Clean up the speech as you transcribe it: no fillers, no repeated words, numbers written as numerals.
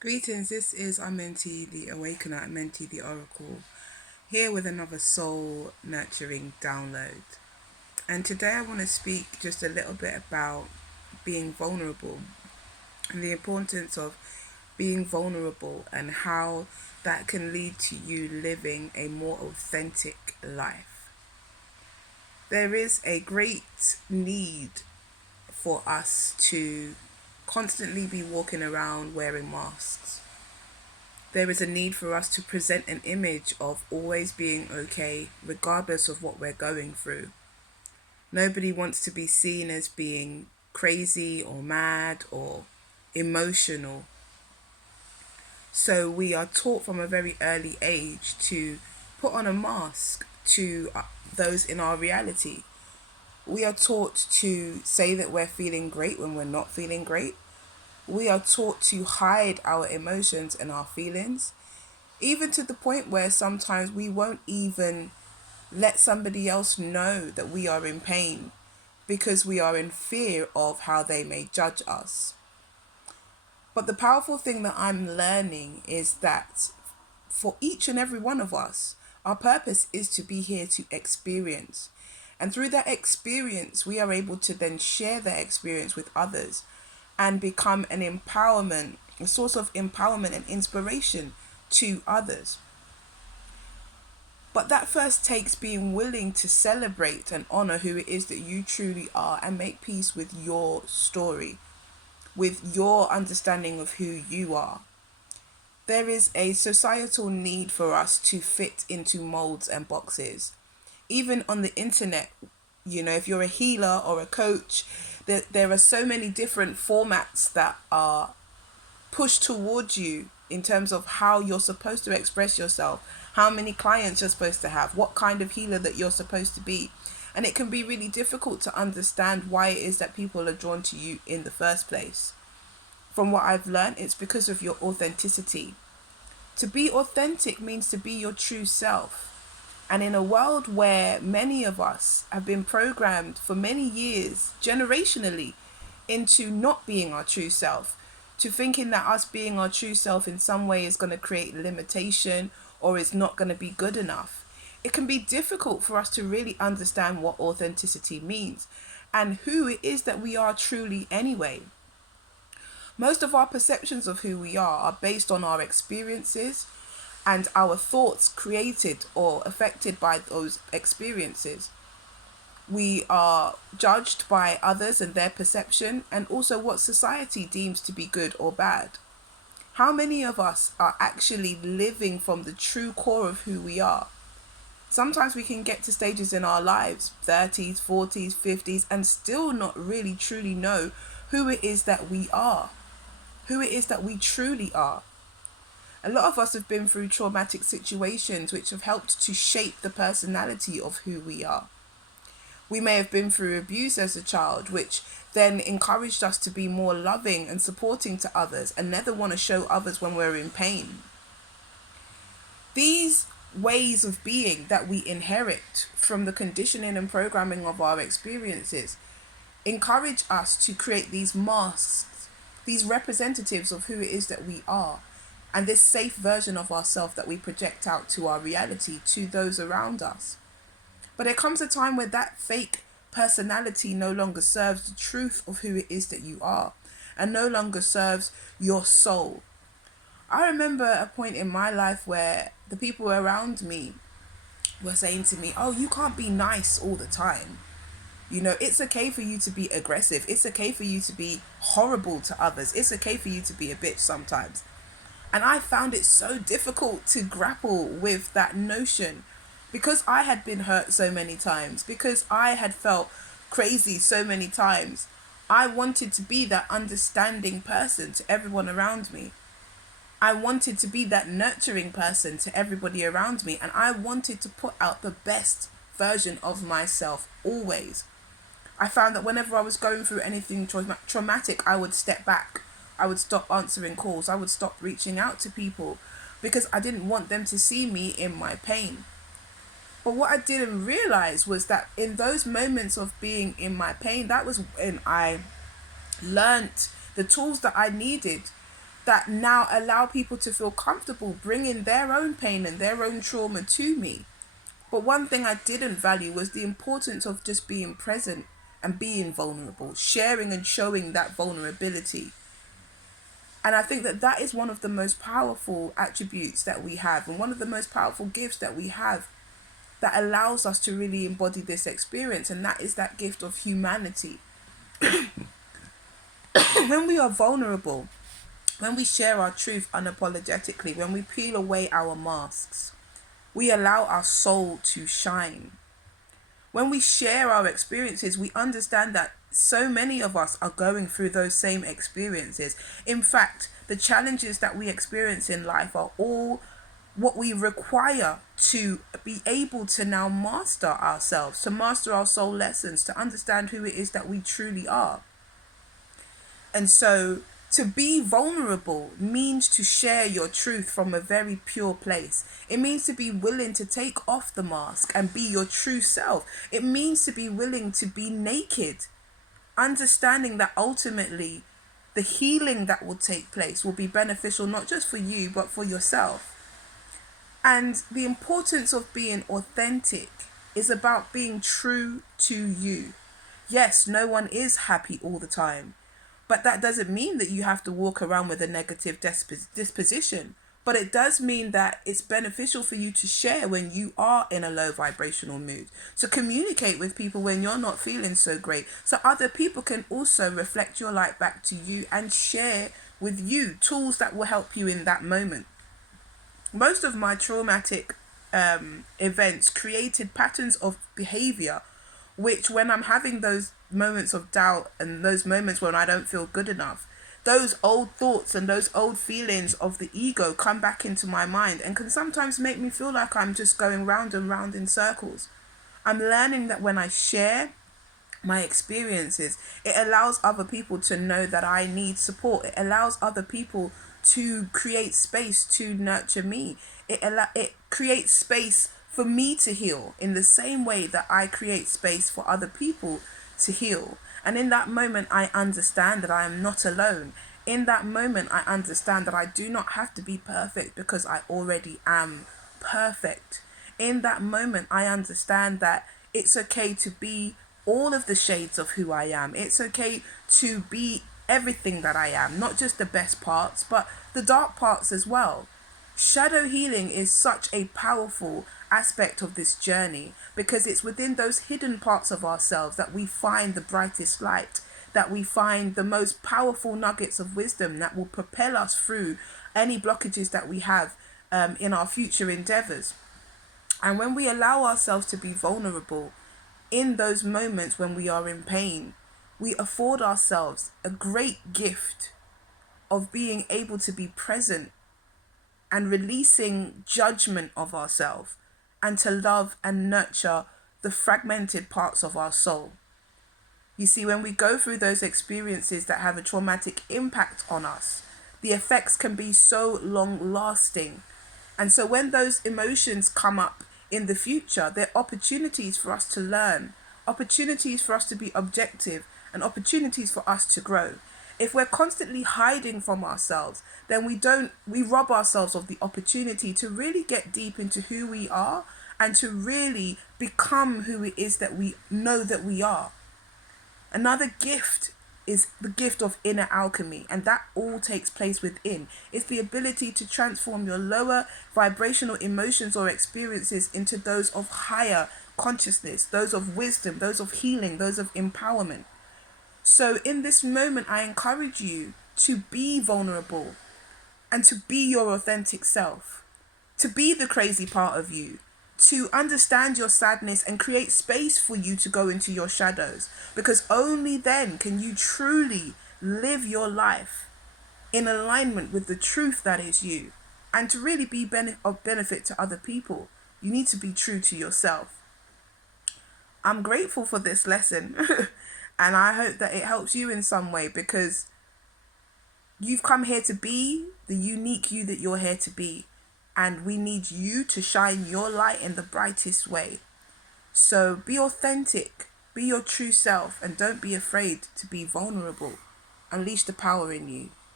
Greetings, this is Amenti the Awakener, Amenti the Oracle, here with another soul nurturing download. And today I want to speak just a little bit about being vulnerable and the importance of being vulnerable and how that can lead to you living a more authentic life. There is a great need for us to constantly be walking around wearing masks. There is a need for us to present an image of always being okay, regardless of what we're going through. Nobody wants to be seen as being crazy or mad or emotional. So we are taught from a very early age to put on a mask to those in our reality. We are taught to say that we're feeling great when we're not feeling great. We are taught to hide our emotions and our feelings, even to the point where sometimes we won't even let somebody else know that we are in pain because we are in fear of how they may judge us. But the powerful thing that I'm learning is that for each and every one of us, our purpose is to be here to experience. And through that experience, we are able to then share that experience with others and become an empowerment, a source of empowerment and inspiration to others. But that first takes being willing to celebrate and honor who it is that you truly are and make peace with your story, with your understanding of who you are. There is a societal need for us to fit into molds and boxes. Even on the internet, if you're a healer or a coach, there are so many different formats that are pushed towards you in terms of how you're supposed to express yourself, how many clients you're supposed to have, what kind of healer that you're supposed to be. And it can be really difficult to understand why it is that people are drawn to you in the first place. From what I've learned, it's because of your authenticity. To be authentic means to be your true self. And in a world where many of us have been programmed for many years, generationally, into not being our true self, to thinking that us being our true self in some way is going to create limitation or is not going to be good enough, it can be difficult for us to really understand what authenticity means and who it is that we are truly anyway. Most of our perceptions of who we are based on our experiences and our thoughts created or affected by those experiences. We are judged by others and their perception, and also what society deems to be good or bad. How many of us are actually living from the true core of who we are? Sometimes we can get to stages in our lives, 30s, 40s, 50s, and still not really truly know who it is that we are, who it is that we truly are. A lot of us have been through traumatic situations which have helped to shape the personality of who we are. We may have been through abuse as a child, which then encouraged us to be more loving and supporting to others and never want to show others when we're in pain. These ways of being that we inherit from the conditioning and programming of our experiences encourage us to create these masks, these representatives of who it is that we are, and this safe version of ourselves that we project out to our reality, to those around us. But there comes a time where that fake personality no longer serves the truth of who it is that you are and no longer serves your soul. I remember a point in my life where the people around me were saying to me, oh, you can't be nice all the time. It's okay for you to be aggressive. It's okay for you to be horrible to others. It's okay for you to be a bitch sometimes. And I found it so difficult to grapple with that notion because I had been hurt so many times, because I had felt crazy so many times. I wanted to be that understanding person to everyone around me. I wanted to be that nurturing person to everybody around me. And I wanted to put out the best version of myself always. I found that whenever I was going through anything traumatic, I would step back. I would stop answering calls. I would stop reaching out to people because I didn't want them to see me in my pain. But what I didn't realize was that in those moments of being in my pain, that was when I learnt the tools that I needed that now allow people to feel comfortable bringing their own pain and their own trauma to me. But one thing I didn't value was the importance of just being present and being vulnerable, sharing and showing that vulnerability. And I think that that is one of the most powerful attributes that we have, and one of the most powerful gifts that we have, that allows us to really embody this experience, and that is that gift of humanity. When we are vulnerable, when we share our truth unapologetically, when we peel away our masks, we allow our soul to shine. When we share our experiences, we understand that so many of us are going through those same experiences. In fact, the challenges that we experience in life are all what we require to be able to now master ourselves, to master our soul lessons, to understand who it is that we truly are. And so to be vulnerable means to share your truth from a very pure place. It means to be willing to take off the mask and be your true self. It means to be willing to be naked, understanding that ultimately the healing that will take place will be beneficial not just for you but for yourself. And the importance of being authentic is about being true to you. Yes, no one is happy all the time, but that doesn't mean that you have to walk around with a negative disposition. But it does mean that it's beneficial for you to share when you are in a low vibrational mood, to communicate with people when you're not feeling so great, so other people can also reflect your light back to you and share with you tools that will help you in that moment. Most of my traumatic events created patterns of behavior, which when I'm having those moments of doubt and those moments when I don't feel good enough, those old thoughts and those old feelings of the ego come back into my mind and can sometimes make me feel like I'm just going round and round in circles. I'm learning that when I share my experiences, it allows other people to know that I need support. It allows other people to create space to nurture me. It creates space for me to heal in the same way that I create space for other people to heal. And in that moment, I understand that I am not alone. In that moment, I understand that I do not have to be perfect because I already am perfect. In that moment, I understand that it's okay to be all of the shades of who I am. It's okay to be everything that I am, not just the best parts, but the dark parts as well. Shadow healing is such a powerful aspect of this journey because it's within those hidden parts of ourselves that we find the brightest light, that we find the most powerful nuggets of wisdom that will propel us through any blockages that we have in our future endeavors. And when we allow ourselves to be vulnerable in those moments when we are in pain, we afford ourselves a great gift of being able to be present and releasing judgment of ourselves and to love and nurture the fragmented parts of our soul. You see, when we go through those experiences that have a traumatic impact on us, the effects can be so long lasting. And so when those emotions come up in the future, they're opportunities for us to learn, opportunities for us to be objective, and opportunities for us to grow. If we're constantly hiding from ourselves, then we rob ourselves of the opportunity to really get deep into who we are and to really become who it is that we know that we are. Another gift is the gift of inner alchemy, and that all takes place within. It's the ability to transform your lower vibrational emotions or experiences into those of higher consciousness, those of wisdom, those of healing, those of empowerment. So in this moment, I encourage you to be vulnerable and to be your authentic self, to be the crazy part of you, to understand your sadness and create space for you to go into your shadows, because only then can you truly live your life in alignment with the truth that is you. And to really be of benefit to other people, you need to be true to yourself. I'm grateful for this lesson and I hope that it helps you in some way, because you've come here to be the unique you that you're here to be. And we need you to shine your light in the brightest way. So be authentic, be your true self, and don't be afraid to be vulnerable. Unleash the power in you.